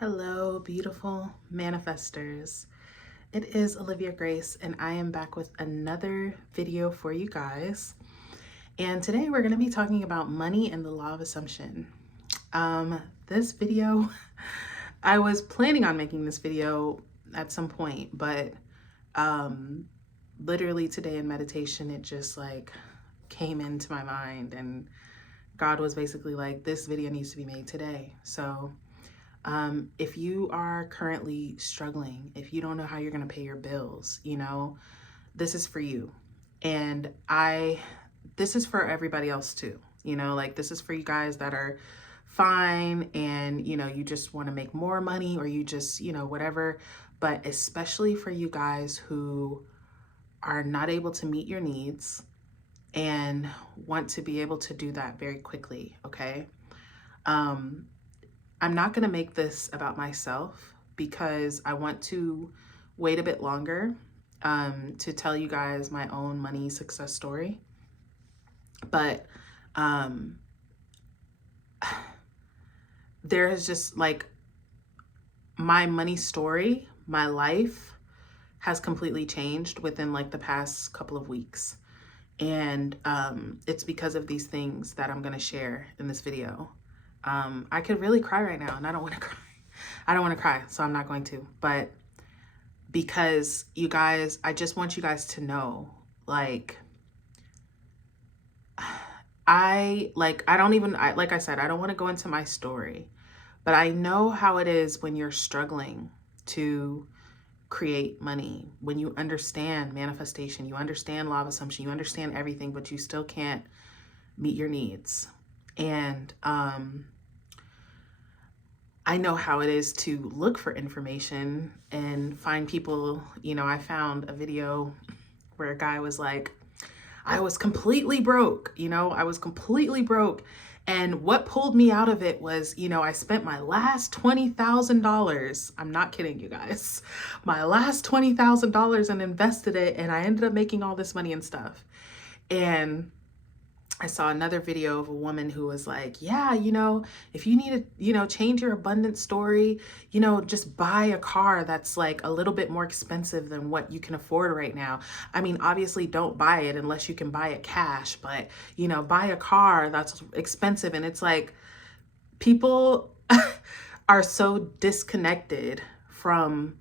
Hello, beautiful manifestors. It is Olivia Grace, and I am back with another video for you guys. And today we're going to be talking about money and the law of assumption. This video, I was planning on making this video at some point, but literally today in meditation, it just came into my mind, and God was basically like, this video needs to be made today. So if you are currently struggling, if you don't know how you're going to pay your bills, this is for you. And this is for everybody else too. This is for you guys that are fine and, you just want to make more money, or you just, whatever. But especially for you guys who are not able to meet your needs and want to be able to do that very quickly. Okay. I'm not going to make this about myself because I want to wait a bit longer to tell you guys my own money success story. But there is just my money story, my life has completely changed within the past couple of weeks. And it's because of these things that I'm going to share in this video. I could really cry right now, and I don't want to cry. I don't want to cry, so I'm not going to. But because you guys, I just want you guys to know, like I said, I don't want to go into my story, but I know how it is when you're struggling to create money, when you understand manifestation, you understand law of assumption, you understand everything, but you still can't meet your needs. And I know how it is to look for information and find people. I found a video where a guy was like, I was completely broke, I was completely broke. And what pulled me out of it was, I spent my last $20,000. I'm not kidding you guys. My last $20,000 and invested it. And I ended up making all this money and stuff. And I saw another video of a woman who was like, yeah, if you need to, change your abundance story, just buy a car that's like a little bit more expensive than what you can afford right now. I mean, obviously don't buy it unless you can buy it cash, but, buy a car that's expensive. And it's like, people are so disconnected from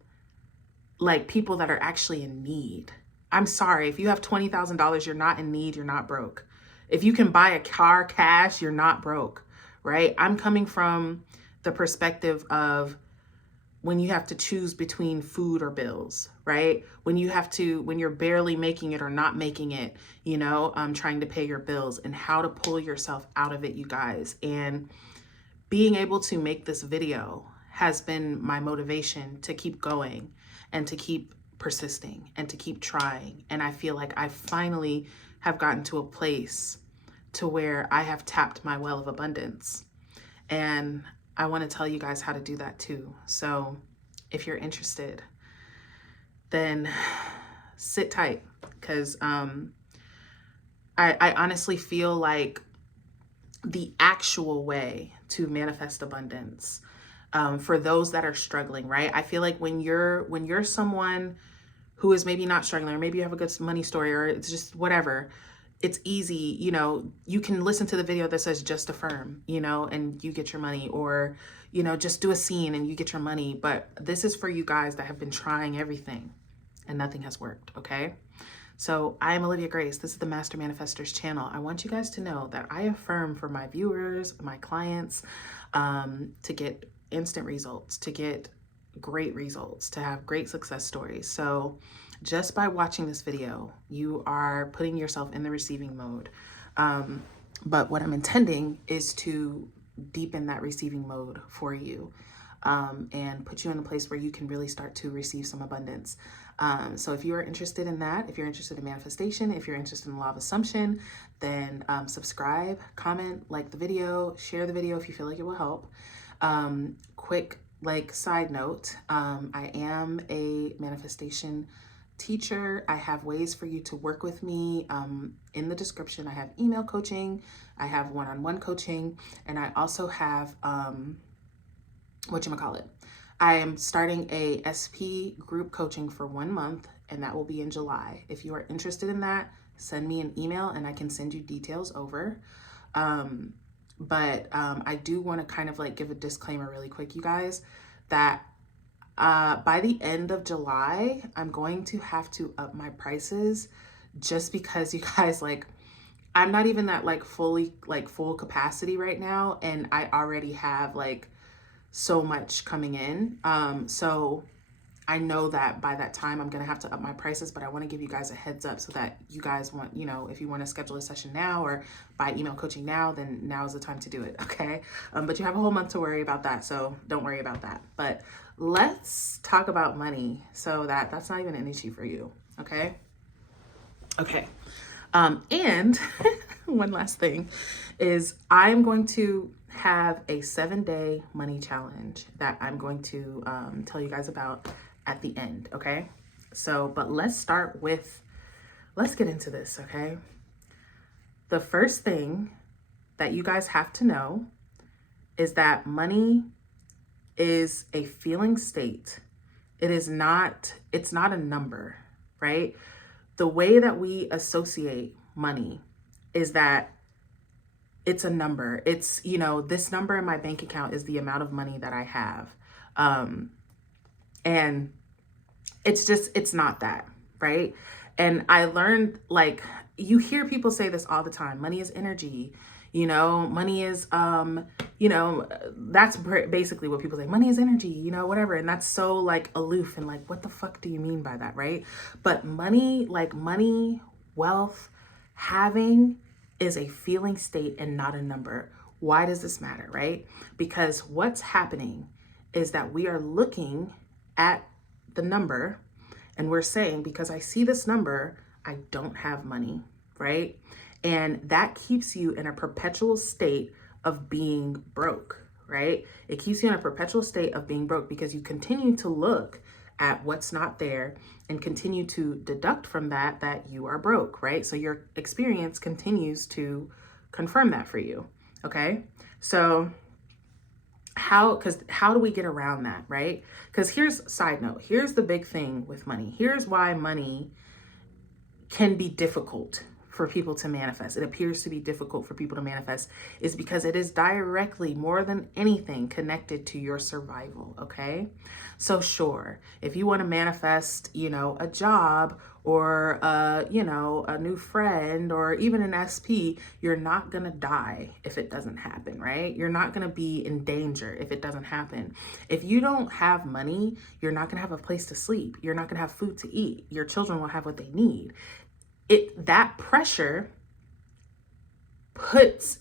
people that are actually in need. I'm sorry, if you have $20,000, you're not in need, you're not broke. If you can buy a car cash, you're not broke, right? I'm coming from the perspective of when you have to choose between food or bills, right? When you're barely making it or not making it, trying to pay your bills, and how to pull yourself out of it, you guys. And being able to make this video has been my motivation to keep going and to keep persisting and to keep trying. And I feel like I finally have gotten to a place to where I have tapped my well of abundance. And I want to tell you guys how to do that too. So if you're interested, then sit tight, because I honestly feel like the actual way to manifest abundance, for those that are struggling, right? I feel like when you're someone who is maybe not struggling, or maybe you have a good money story, or it's just whatever, it's easy, you can listen to the video that says just affirm, and you get your money, or, just do a scene and you get your money. But this is for you guys that have been trying everything and nothing has worked, okay? So I am Olivia Grace. This is the Master Manifestors channel. I want you guys to know that I affirm for my viewers, my clients, to get instant results, to get great results, to have great success stories. So just by watching this video, you are putting yourself in the receiving mode. But what I'm intending is to deepen that receiving mode for you, and put you in a place where you can really start to receive some abundance. So if you are interested in that, if you're interested in manifestation, if you're interested in law of assumption, then subscribe, comment, like the video, share the video if you feel like it will help. Quick side note, I am a manifestation teacher. I have ways for you to work with me. In the description, I have email coaching, I have one-on-one coaching, and I also have whatchamacallit. I am starting a SP group coaching for 1 month, and that will be in July. If you are interested in that, send me an email and I can send you details over. But I do want to kind of like give a disclaimer really quick, you guys, that by the end of July, I'm going to have to up my prices just because you guys, like, I'm not even at like fully like full capacity right now, and I already have like so much coming in. So I know that by that time I'm gonna have to up my prices, but I want to give you guys a heads up so that you guys want, you know, if you want to schedule a session now or buy email coaching now, then now is the time to do it, okay? But you have a whole month to worry about that, so don't worry about that. But let's talk about money so that that's not even an issue for you, okay? Okay. And one last thing is I'm going to have a 7-day money challenge that I'm going to tell you guys about at the end, okay? So, but let's get into this, okay? The first thing that you guys have to know is that money is a feeling state. It's not a number, right? The way that we associate money is that it's a number. It's, you know, this number in my bank account is the amount of money that I have. And it's not that, right? And I learned, like, you hear people say this all the time. Money is energy, you know, money is, you know, that's basically what people say. Money is energy, you know, whatever. And that's so like aloof and like, what the fuck do you mean by that, right? But money, like money, wealth, having is a feeling state and not a number. Why does this matter, right? Because what's happening is that we are looking at the number and we're saying, because I see this number, I don't have money, right? And that keeps you in a perpetual state of being broke, right? It keeps you in a perpetual state of being broke because you continue to look at what's not there and continue to deduct from that you are broke, right? So your experience continues to confirm that for you, okay? So how do we get around that, right? Because here's side note, here's the big thing with money. Here's why money can be difficult for people to manifest. It appears to be difficult for people to manifest is because it is directly, more than anything, connected to your survival, okay? So sure, if you want to manifest, you know, a job or, you know, a new friend or even an SP, you're not going to die if it doesn't happen, right? You're not going to be in danger if it doesn't happen. If you don't have money, you're not going to have a place to sleep. You're not going to have food to eat. Your children will have what they need. That pressure puts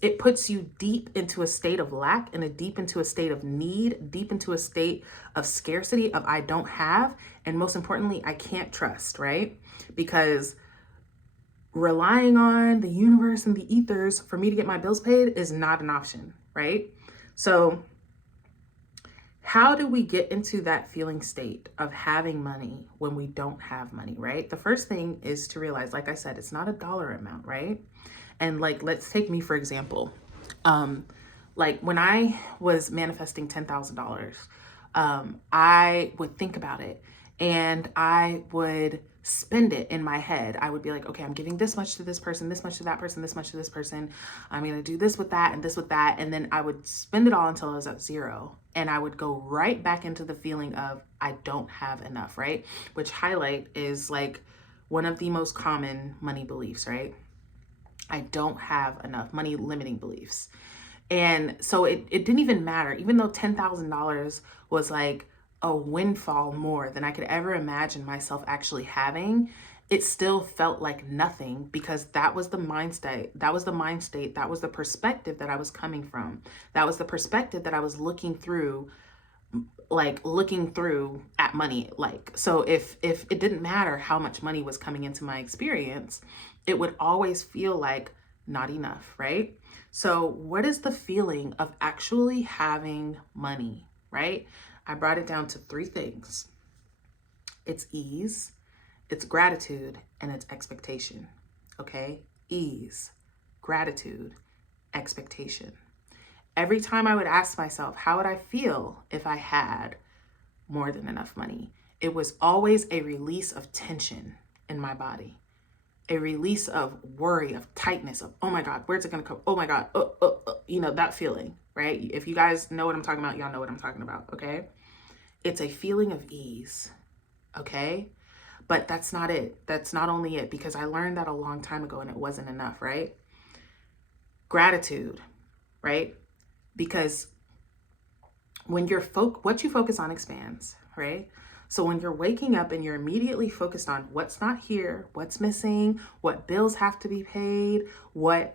you deep into a state of lack and deep into a state of need, deep into a state of scarcity of I don't have, and most importantly, I can't trust, right? Because relying on the universe and the ethers for me to get my bills paid is not an option, right? So how do we get into that feeling state of having money when we don't have money, right? The first thing is to realize, like I said, it's not a dollar amount, right? And like, let's take me for example. Like when I was manifesting $10,000, I would think about it and I would spend it in my head. I would be like, okay, I'm giving this much to this person, this much to that person, this much to this person. I'm going to do this with that and this with that. And then I would spend it all until I was at zero. And I would go right back into the feeling of I don't have enough, right? Which highlight is like one of the most common money beliefs, right? I don't have enough, money limiting beliefs. And so it didn't even matter, even though $10,000 was like a windfall more than I could ever imagine myself actually having, it still felt like nothing because that was the mind state. That was the mind state. That was the perspective that I was coming from. That was the perspective that I was looking through at money. Like, so if it didn't matter how much money was coming into my experience, it would always feel like not enough, right? So what is the feeling of actually having money, right? I brought it down to 3 things. It's ease, it's gratitude, and it's expectation, okay? Ease, gratitude, expectation. every time I would ask myself, how would I feel if I had more than enough money? It was always a release of tension in my body, a release of worry, of tightness, of, oh my God, where's it going to come? Oh my God, that feeling, right? If you guys know what I'm talking about, y'all know what I'm talking about, okay? It's a feeling of ease, okay? But that's not it. That's not only it, because I learned that a long time ago and it wasn't enough, right? Gratitude, right? Because when what you focus on expands, right? So when you're waking up and you're immediately focused on what's not here, what's missing, what bills have to be paid, what,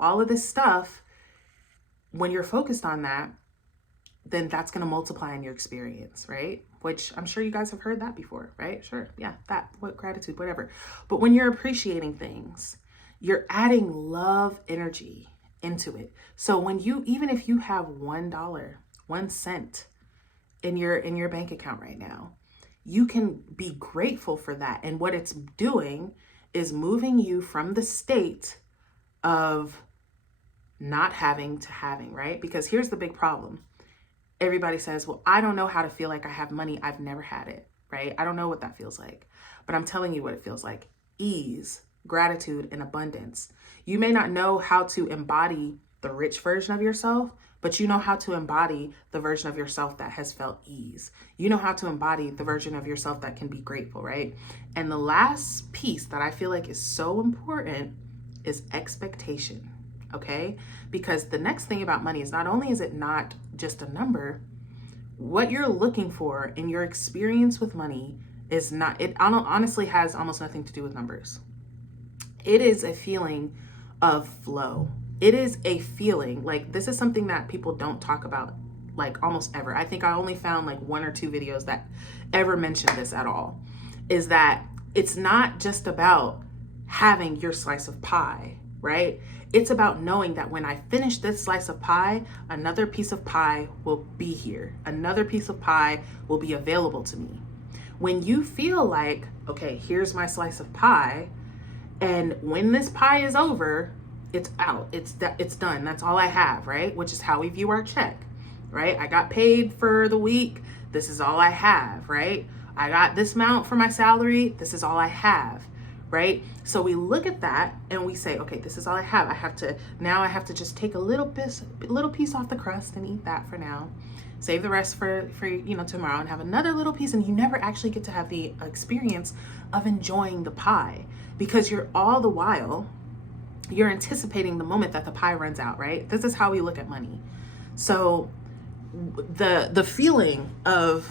all of this stuff, when you're focused on that, then that's going to multiply in your experience, right? Which I'm sure you guys have heard that before, right? Sure. Yeah, what gratitude, whatever. But when you're appreciating things, you're adding love energy into it. So when even if you have $1, 1 cent in your bank account right now, you can be grateful for that. And what it's doing is moving you from the state of not having to having, right? Because here's the big problem. Everybody says, well, I don't know how to feel like I have money. I've never had it, right? I don't know what that feels like, but I'm telling you what it feels like. Ease, gratitude, and abundance. You may not know how to embody the rich version of yourself, but you know how to embody the version of yourself that has felt ease. You know how to embody the version of yourself that can be grateful, right? And the last piece that I feel like is so important is expectation, okay? Because the next thing about money is not only is it not just a number, what you're looking for in your experience with money is not, it honestly has almost nothing to do with numbers. It is a feeling of flow. It is a feeling, like this is something that people don't talk about like almost ever. I think I only found like 1 or 2 videos that ever mentioned this at all, is that it's not just about having your slice of pie, right? It's about knowing that when I finish this slice of pie, another piece of pie will be here. Another piece of pie will be available to me. When you feel like, okay, here's my slice of pie, and when this pie is over, it's out. It's done. That's all I have, right? Which is how we view our check, right? I got paid for the week. This is all I have, right? I got this amount for my salary. This is all I have, right? So we look at that and we say, okay, this is all I have. I have to just take a little piece off the crust and eat that for now. Save the rest for tomorrow and have another little piece. And you never actually get to have the experience of enjoying the pie, because you're all the while you're anticipating the moment that the pie runs out, right? This is how we look at money. So the feeling of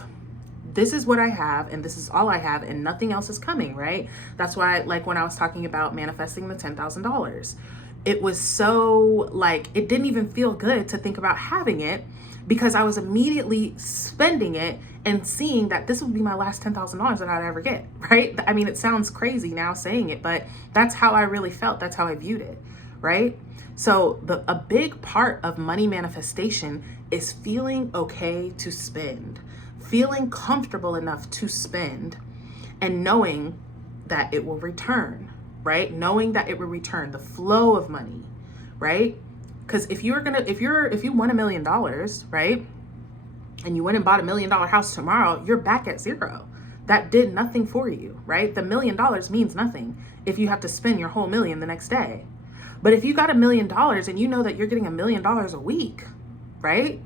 this is what I have and this is all I have and nothing else is coming, right? That's why, like when I was talking about manifesting the $10,000, it was so like, it didn't even feel good to think about having it, because I was immediately spending it and seeing that this would be my last $10,000 that I'd ever get, right? I mean, it sounds crazy now saying it, but that's how I really felt. That's how I viewed it, right? So a big part of money manifestation is feeling okay to spend, feeling comfortable enough to spend, and knowing that it will return, right? Knowing that it will return, the flow of money, right? Because if you won $1 million, right? And you went and bought $1 million house tomorrow, you're back at zero. That did nothing for you, right? The $1 million means nothing if you have to spend your whole million the next day. But if you got $1 million and you know that you're getting $1 million a week, right?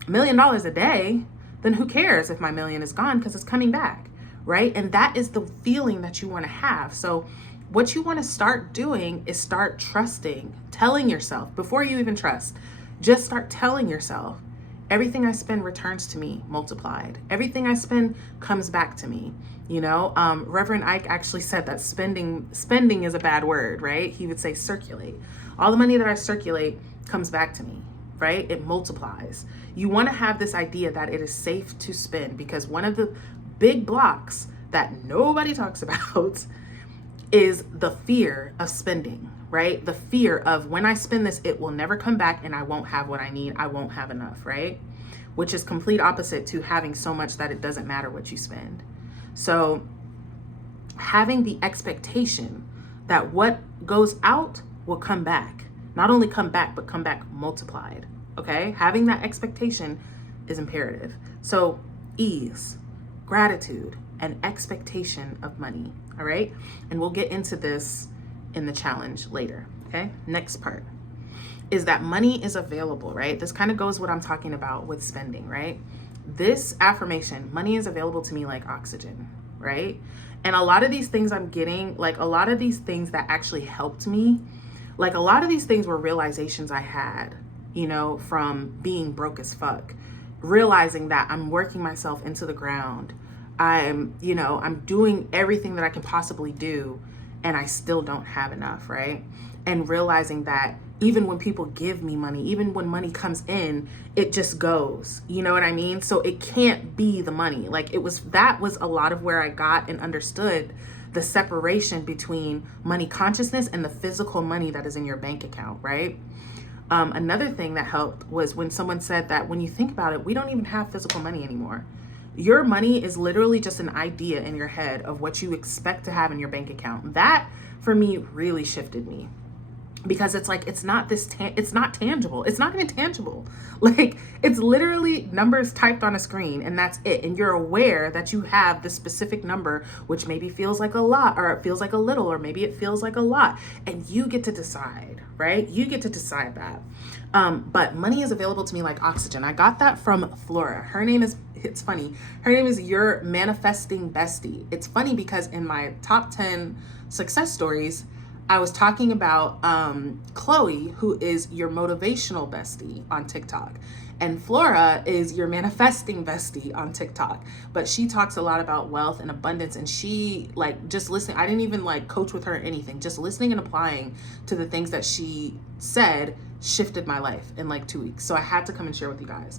$1 million a day, then who cares if my million is gone, because it's coming back, right? And that is the feeling that you want to have. So what you want to start doing is start trusting, telling yourself, before you even trust, just start telling yourself, everything I spend returns to me multiplied. Everything I spend comes back to me. Reverend Ike actually said that spending is a bad word, right? He would say circulate. All the money that I circulate comes back to me, right? It multiplies. You want to have this idea that it is safe to spend, because one of the big blocks that nobody talks about is the fear of spending, right? The fear of, when I spend this, it will never come back and I won't have what I need. I won't have enough, right? Which is complete opposite to having so much that it doesn't matter what you spend. So having the expectation that what goes out will come back, not only come back, but come back multiplied, okay? Having that expectation is imperative. So ease, gratitude, and expectation of money, all right? And we'll get into this in the challenge later, okay? Next part is that money is available, right? This kind of goes what I'm talking about with spending, right? This affirmation, money is available to me like oxygen, right? And a lot of these things I'm getting, like a lot of these things that actually helped me, like a lot of these things were realizations I had, you know, from being broke as fuck, realizing that I'm working myself into the ground. I'm doing everything that I can possibly do, and I still don't have enough, right? And realizing that even when people give me money, even when money comes in, it just goes, you know what I mean? So it can't be the money. Like that was a lot of where I got and understood the separation between money consciousness and the physical money that is in your bank account, right? Another thing that helped was when someone said that when you think about it, we don't even have physical money anymore. Your money is literally just an idea in your head of what you expect to have in your bank account. That for me really shifted me. Because it's like, it's not tangible. It's not even tangible. Like it's literally numbers typed on a screen and that's it. And you're aware that you have this specific number, which maybe feels like a lot or it feels like a little, or maybe it feels like a lot. And you get to decide, right? You get to decide that. But money is available to me like oxygen. I got that from Flora. It's funny. Her name is Your Manifesting Bestie. It's funny because in my top 10 success stories, I was talking about Chloe, who is your motivational bestie on TikTok. And Flora is your manifesting bestie on TikTok. But she talks a lot about wealth and abundance. And she, like, just listening, I didn't even like coach with her or anything. Just listening and applying to the things that she said shifted my life in like 2 weeks. So I had to come and share with you guys.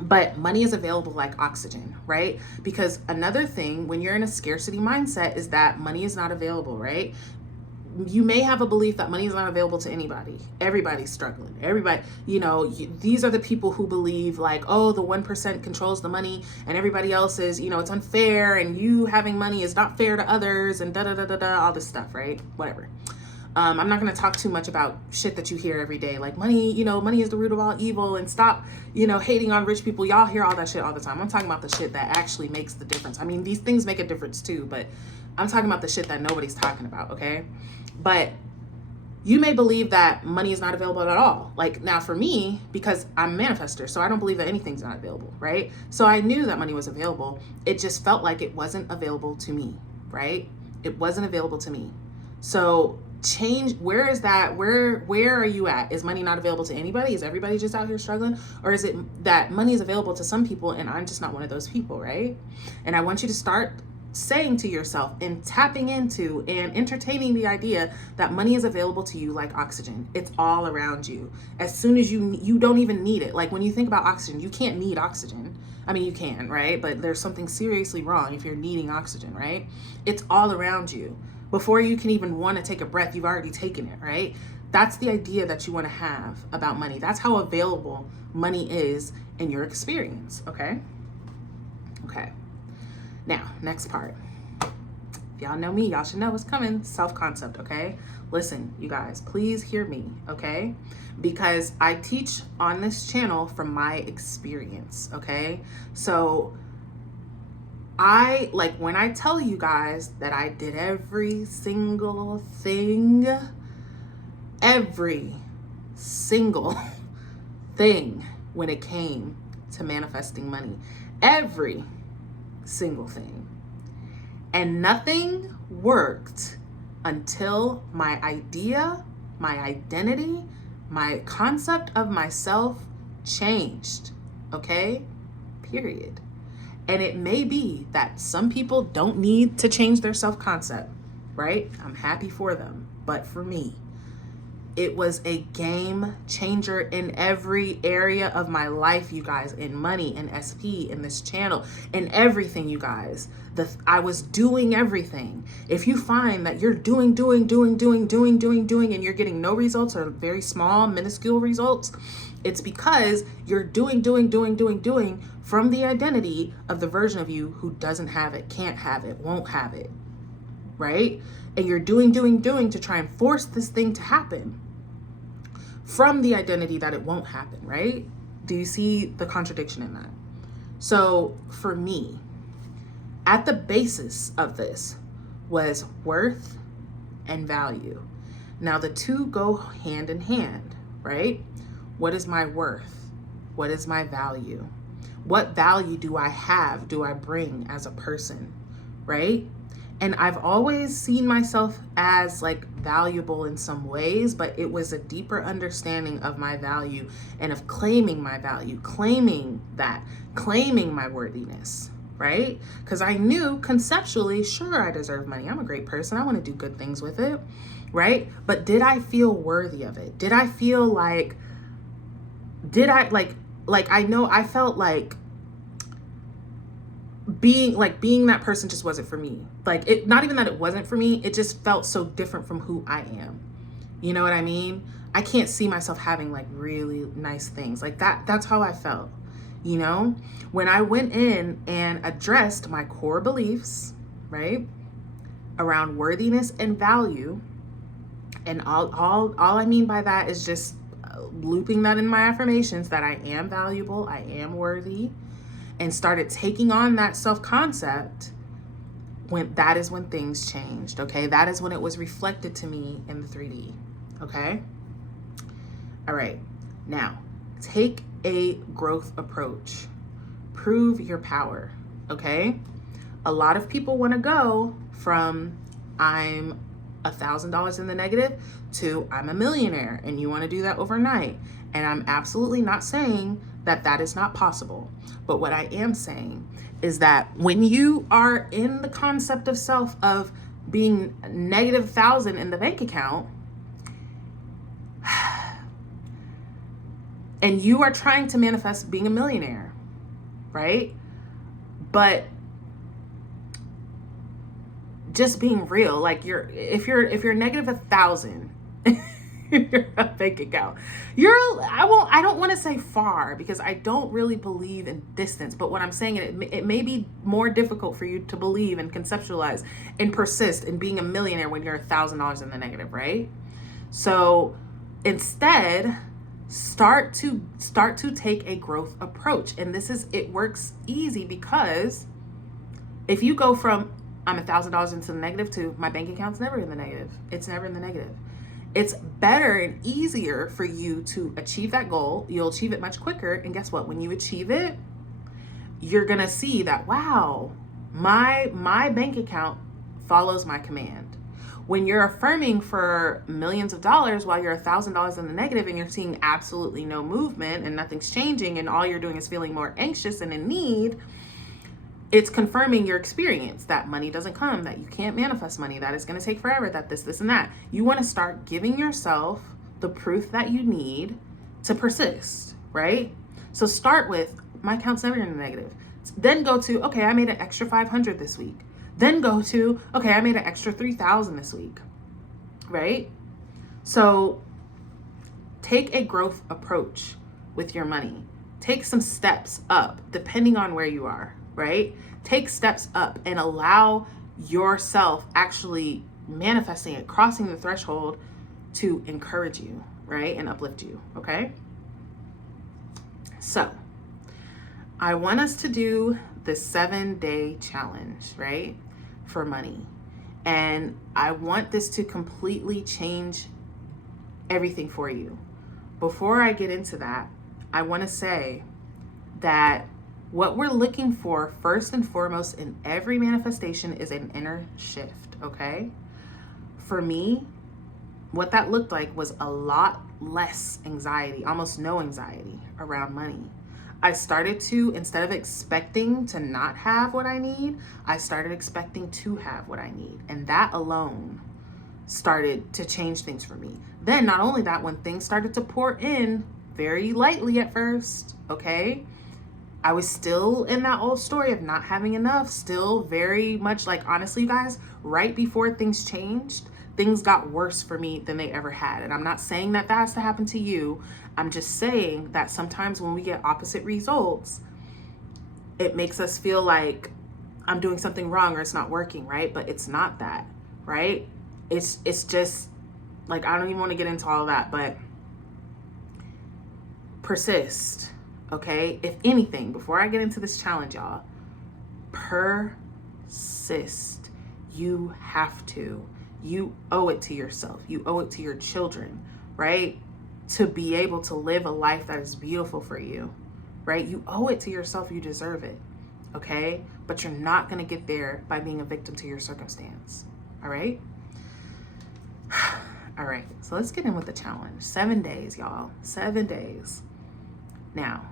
But money is available like oxygen, right? Because another thing, when you're in a scarcity mindset, is that money is not available, right? You may have a belief that money is not available to anybody. Everybody's struggling. Everybody, these are the people who believe like, oh, the 1% controls the money and everybody else is, it's unfair and you having money is not fair to others and all this stuff, right? Whatever. I'm not going to talk too much about shit that you hear every day. Like money is the root of all evil and stop, hating on rich people. Y'all hear all that shit all the time. I'm talking about the shit that actually makes the difference. I mean, these things make a difference too, but I'm talking about the shit that nobody's talking about. Okay. But you may believe that money is not available at all. Like now for me, because I'm a manifester, so I don't believe that anything's not available. Right. So I knew that money was available. It just felt like it wasn't available to me. Right. It wasn't available to me. So change, where is that? Where are you at? Is money not available to anybody? Is everybody just out here struggling? Or is it that money is available to some people and I'm just not one of those people, right? And I want you to start saying to yourself and tapping into and entertaining the idea that money is available to you like oxygen. It's all around you. As soon as you don't even need it. Like when you think about oxygen, you can't need oxygen. I mean, you can, right? But there's something seriously wrong if you're needing oxygen, right? It's all around you. Before you can even want to take a breath, you've already taken it, right? That's the idea that you want to have about money. That's how available money is in your experience, okay? Okay. Now, next part. If y'all know me, y'all should know what's coming. Self-concept, okay? Listen, you guys, please hear me, okay? Because I teach on this channel from my experience, okay? So when I tell you guys that I did every single thing when it came to manifesting money, every single thing, and nothing worked until my idea, my identity, my concept of myself changed, okay? Period. And it may be that some people don't need to change their self-concept, right? I'm happy for them. But for me, it was a game changer in every area of my life, you guys, in money, in SP, in this channel, in everything, you guys. I was doing everything. If you find that you're doing, and you're getting no results or very small, minuscule results, it's because you're doing from the identity of the version of you who doesn't have it, can't have it, won't have it, right? And you're doing to try and force this thing to happen. from the identity that it won't happen, right? Do you see the contradiction in that? So for me, at the basis of this was worth and value. Now the two go hand in hand, right? What is my worth? What is my value? What value do I have, do I bring as a person, right? And I've always seen myself as like valuable in some ways, but it was a deeper understanding of my value and of claiming my value, claiming my worthiness, right? Because I knew conceptually, sure, I deserve money. I'm a great person. I want to do good things with it, right? But did I feel worthy of it? Did I feel like, I know I felt like being that person just wasn't for me. Like, it, not even that it wasn't for me, it just felt so different from who I am. You know what I mean? I can't see myself having like really nice things like that. That's how I felt, you know, when I went in and addressed my core beliefs, right, around worthiness and value. And all I mean by that is just looping that in my affirmations, that I am valuable, I am worthy, and started taking on that self-concept. That is when things changed, okay? That is when it was reflected to me in the 3D, okay? All right, now take a growth approach. Prove your power, okay? A lot of people want to go from I'm $1,000 in the negative to I'm a millionaire, and you want to do that overnight. And I'm absolutely not saying that that is not possible. But what I am saying is that when you are in the concept of self of being negative 1,000 in the bank account, and you are trying to manifest being a millionaire, right? But just being real, like if you're negative 1,000 in your bank account, I don't want to say far, because I don't really believe in distance, but what I'm saying, it may be more difficult for you to believe and conceptualize and persist in being a millionaire when you're $1,000 in the negative, right? So instead, start to take a growth approach. And it works easy, because if you go from I'm $1,000 into the negative to my bank account's never in the negative. It's never in the negative. It's better and easier for you to achieve that goal. You'll achieve it much quicker. And guess what? When you achieve it, you're going to see that, wow, my bank account follows my command. When you're affirming for millions of dollars while you're $1,000 in the negative, and you're seeing absolutely no movement and nothing's changing, and all you're doing is feeling more anxious and in need, it's confirming your experience that money doesn't come, that you can't manifest money, that it's going to take forever, that this and that. You want to start giving yourself the proof that you need to persist, right? So start with, my account's never in the negative. Then go to, okay, I made an extra 500 this week. Then go to, okay, I made an extra 3,000 this week, right? So take a growth approach with your money. Take some steps up, depending on where you are, right? Take steps up and allow yourself actually manifesting it, crossing the threshold to encourage you, right? And uplift you, okay? So I want us to do the 7-day challenge, right? For money. And I want this to completely change everything for you. Before I get into that, I want to say that what we're looking for first and foremost in every manifestation is an inner shift, okay? For me, what that looked like was a lot less anxiety, almost no anxiety around money. I started to, instead of expecting to not have what I need, I started expecting to have what I need. And that alone started to change things for me. Then not only that, when things started to pour in very lightly at first, okay? I was still in that old story of not having enough, still very much like, honestly, you guys, right before things changed, things got worse for me than they ever had. And I'm not saying that that has to happen to you. I'm just saying that sometimes when we get opposite results, it makes us feel like I'm doing something wrong or it's not working, right? But it's not that, right? It's just like, I don't even want to get into all that, but persist, okay? If anything, before I get into this challenge, y'all, persist. You have to. You owe it to yourself. You owe it to your children, right? To be able to live a life that is beautiful for you, right? You owe it to yourself. You deserve it, okay? But you're not going to get there by being a victim to your circumstance, all right? All right, so let's get in with the challenge. 7 days, y'all. 7 days. Now,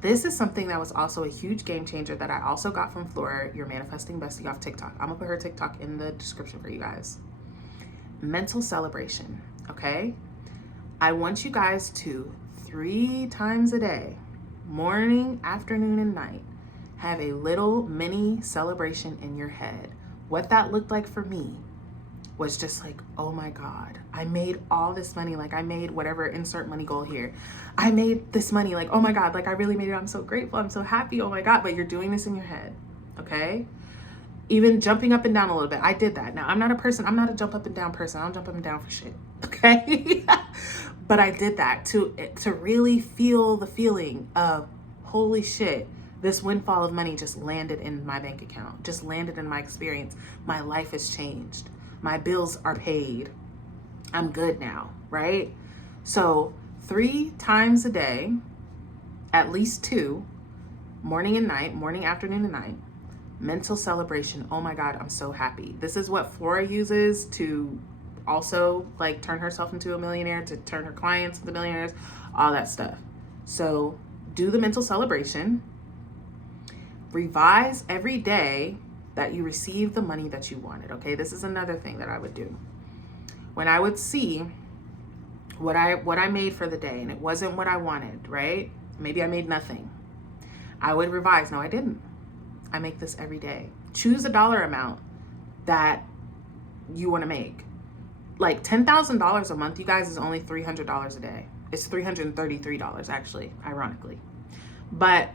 this is something that was also a huge game changer that I also got from Flora, your manifesting bestie off TikTok. I'm gonna put her TikTok in the description for you guys. Mental celebration, okay? I want you guys to 3 times a day, morning, afternoon, and night, have a little mini celebration in your head. What that looked like for me was just like, oh my God, I made all this money. Like I made whatever, insert money goal here. I made this money. Like, oh my God, like I really made it. I'm so grateful. I'm so happy. Oh my God. But you're doing this in your head. Okay. Even jumping up and down a little bit. I did that. Now I'm not a jump up and down person. I don't jump up and down for shit. Okay. But I did that to really feel the feeling of, holy shit, this windfall of money just landed in my bank account, just landed in my experience. My life has changed. My bills are paid. I'm good now, right? So 3 times a day, at least 2, morning and night, morning, afternoon, and night, mental celebration. Oh my God, I'm so happy. This is what Flora uses to also like turn herself into a millionaire, to turn her clients into millionaires, all that stuff. So do the mental celebration. Revise every day that you receive the money that you wanted, okay? This is another thing that I would do. When I would see what I made for the day and it wasn't what I wanted, right? Maybe I made nothing. I would revise. No, I didn't. I make this every day. Choose a dollar amount that you want to make. Like $10,000 a month, you guys, is only $300 a day. It's $333 actually, ironically. But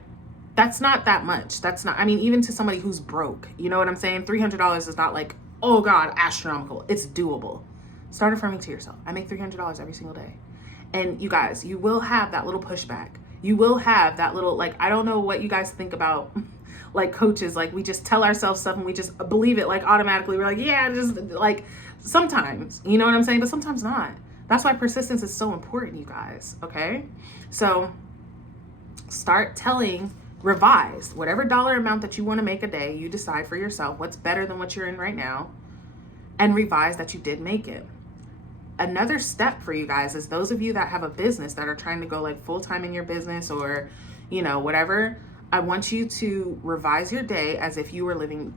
that's not that much. That's not, I mean, even to somebody who's broke, you know what I'm saying? $300 is not like, oh God, astronomical. It's doable. Start affirming to yourself. I make $300 every single day. And you guys, you will have that little pushback. You will have that little, like, I don't know what you guys think about like coaches. Like we just tell ourselves stuff and we just believe it like automatically. We're like, yeah, just like sometimes, you know what I'm saying? But sometimes not. That's why persistence is so important, you guys. Okay. So start revise whatever dollar amount that you want to make a day. You decide for yourself what's better than what you're in right now, and revise that you did make it. Another step for you guys is those of you that have a business that are trying to go like full-time in your business or, you know, whatever. I want you to revise your day as if you were living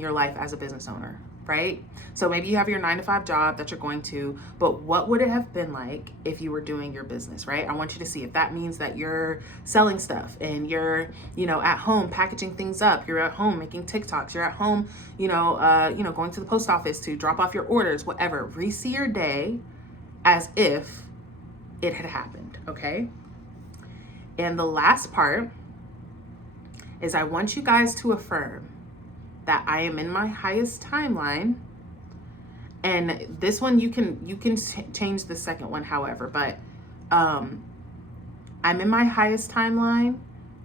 your life as a business owner, right? So maybe you have your 9-to-5 job that you're going to, but what would it have been like if you were doing your business, right? I want you to see if that means that you're selling stuff and you're, you know, at home packaging things up. You're at home making TikToks. You're at home, going to the post office to drop off your orders, whatever. Re-see your day as if it had happened, okay? And the last part is I want you guys to affirm that I am in my highest timeline. And this one, you can change the second one, however, but I'm in my highest timeline.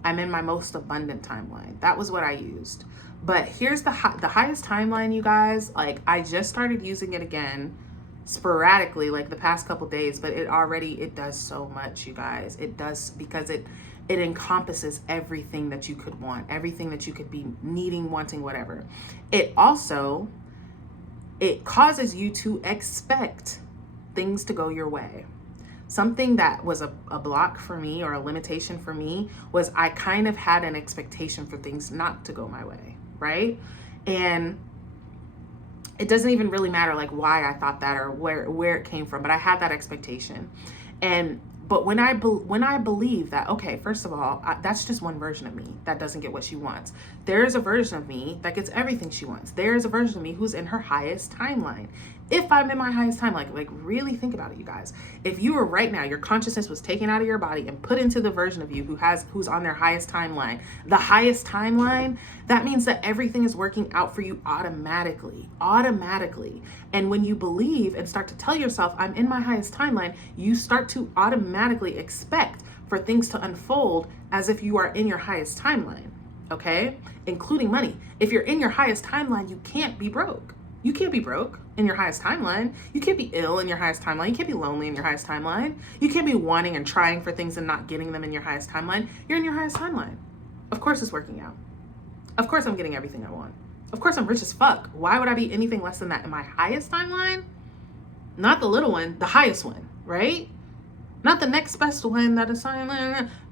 I'm in my most abundant timeline. That was what I used. But here's the highest timeline, you guys. Like I just started using it again sporadically, like the past couple days, but it does so much, you guys. It does, because it encompasses everything that you could want, everything that you could be needing, wanting, whatever. It causes you to expect things to go your way. Something that was a block for me or a limitation for me was I kind of had an expectation for things not to go my way, right? And it doesn't even really matter like why I thought that or where it came from, but I had that expectation. But when I believe that, okay, first of all, that's just one version of me that doesn't get what she wants. There's a version of me that gets everything she wants. There's a version of me who's in her highest timeline. If I'm in my highest timeline, like really think about it, you guys. If you were right now, your consciousness was taken out of your body and put into the version of you who's on their highest timeline, the highest timeline, that means that everything is working out for you automatically. And when you believe and start to tell yourself, I'm in my highest timeline, you start to automatically expect for things to unfold as if you are in your highest timeline, okay? Including money. If you're in your highest timeline, you can't be broke. You can't be broke in your highest timeline. You can't be ill in your highest timeline. You can't be lonely in your highest timeline. You can't be wanting and trying for things and not getting them in your highest timeline. You're in your highest timeline. Of course it's working out. Of course I'm getting everything I want. Of course I'm rich as fuck. Why would I be anything less than that in my highest timeline? Not the little one, the highest one, right? Not the next best one that is,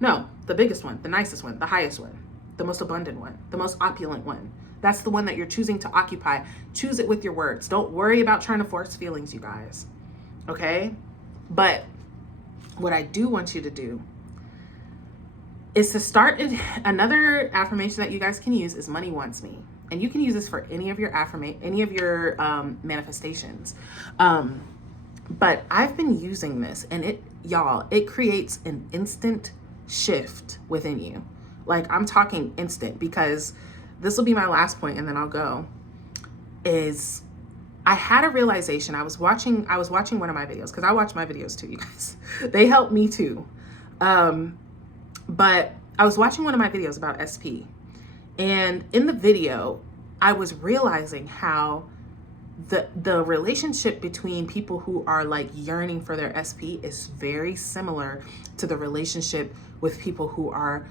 no, the biggest one, the nicest one, the highest one, the most abundant one, the most opulent one. That's the one that you're choosing to occupy. Choose it with your words. Don't worry about trying to force feelings, you guys. Okay? But what I do want you to do is to start another affirmation that you guys can use is money wants me. And you can use this for any of your manifestations. But I've been using this and it creates an instant shift within you. Like I'm talking instant, because this will be my last point and then I'll go, is I had a realization. I was watching one of my videos, because I watch my videos too, you guys. They help me too. But I was watching one of my videos about SP, and in the video, I was realizing how the relationship between people who are like yearning for their SP is very similar to the relationship with people who are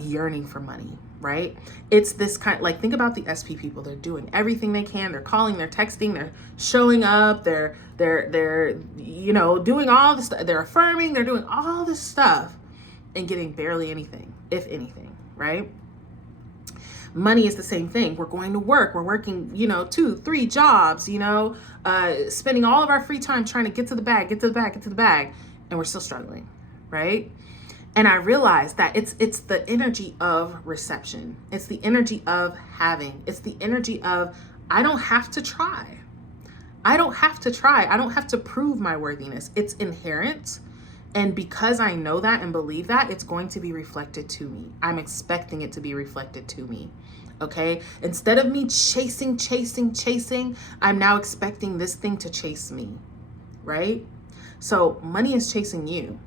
yearning for money, right? It's this kind, like, think about the SP people. They're doing everything they can. They're calling, they're texting, they're showing up, they're doing all this stuff. They're affirming, they're doing all this stuff and getting barely anything, if anything, right? Money is the same thing. We're going to work. We're working, 2-3 jobs, spending all of our free time trying to get to the bag, and we're still struggling, right? And I realized that it's the energy of reception. It's the energy of having. It's the energy of, I don't have to try. I don't have to prove my worthiness. It's inherent. And because I know that and believe that, it's going to be reflected to me. I'm expecting it to be reflected to me. Okay? Instead of me chasing, I'm now expecting this thing to chase me. Right? So money is chasing you.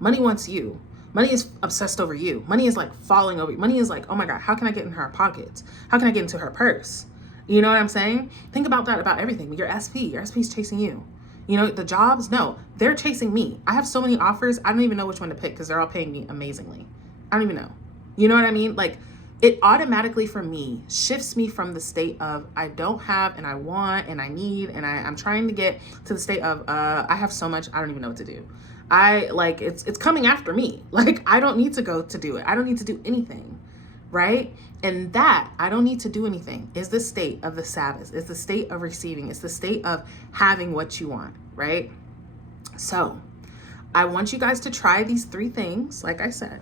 Money wants you. Money is obsessed over you. Money is like falling over you. Money is like, oh my God, how can I get in her pockets? How can I get into her purse? You know what I'm saying? Think about that, about everything. Your SP is chasing you. The jobs, no, they're chasing me. I have so many offers. I don't even know which one to pick because they're all paying me amazingly. I don't even know. You know what I mean? Like, it automatically for me shifts me from the state of I don't have and I want and I need and I'm trying to get to the state of I have so much, I don't even know what to do. It's coming after me. Like, I don't need to go to do it. I don't need to do anything, right? And that I don't need to do anything is the state of the Sabbath. It's the state of receiving. It's the state of having what you want, right? So I want you guys to try these 3 things. Like I said,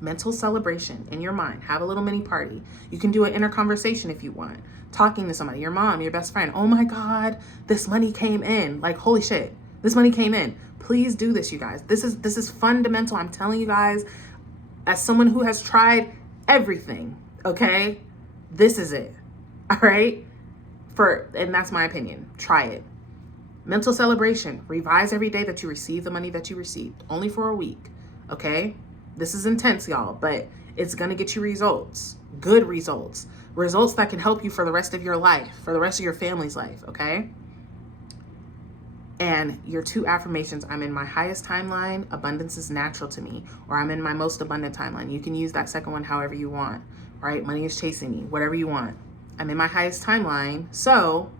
mental celebration in your mind. Have a little mini party. You can do an inner conversation if you want. Talking to somebody, your mom, your best friend. Oh my God, this money came in. Like, holy shit, this money came in. Please do this, you guys. This is fundamental. I'm telling you guys, as someone who has tried everything, okay? This is it. All right? And that's my opinion. Try it. Mental celebration. Revise every day that you receive the money that you received. Only for a week. Okay? This is intense, y'all, but it's going to get you results. Good results. Results that can help you for the rest of your life, for the rest of your family's life, okay? And your 2 affirmations, I'm in my highest timeline, abundance is natural to me, or I'm in my most abundant timeline. You can use that second one however you want, right? Money is chasing me, whatever you want. I'm in my highest timeline, so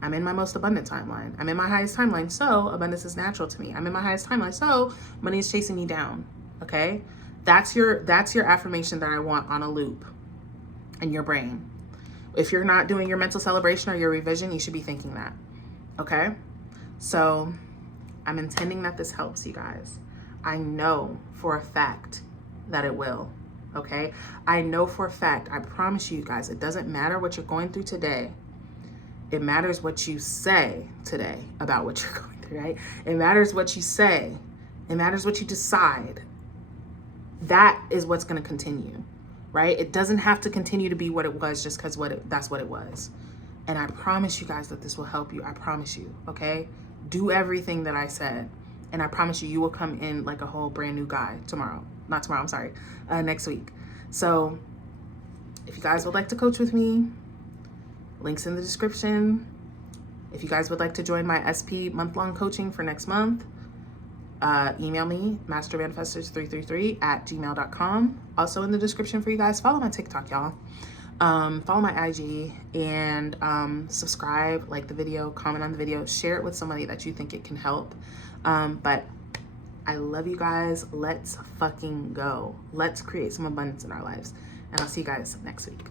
I'm in my most abundant timeline. I'm in my highest timeline, so abundance is natural to me. I'm in my highest timeline, so money is chasing me down, okay? That's your affirmation that I want on a loop in your brain. If you're not doing your mental celebration or your revision, you should be thinking that, okay? So I'm intending that this helps you guys. I know for a fact that it will, okay? I know for a fact, I promise you guys, it doesn't matter what you're going through today. It matters what you say today about what you're going through, right? It matters what you say. It matters what you decide. That is what's going to continue, right? It doesn't have to continue to be what it was just because that's what it was. And I promise you guys that this will help you. I promise you, okay? Do everything that I said. And I promise you, you will come in like a whole brand new guy tomorrow. Not tomorrow, I'm sorry, next week. So if you guys would like to coach with me, links in the description. If you guys would like to join my SP month-long coaching for next month, email me, mastermanifestors333@gmail.com. Also in the description for you guys. Follow my TikTok, y'all. Follow my IG and subscribe, like the video, comment on the video, share it with somebody that you think it can help. But I love you guys. Let's fucking go. Let's create some abundance in our lives. And I'll see you guys next week.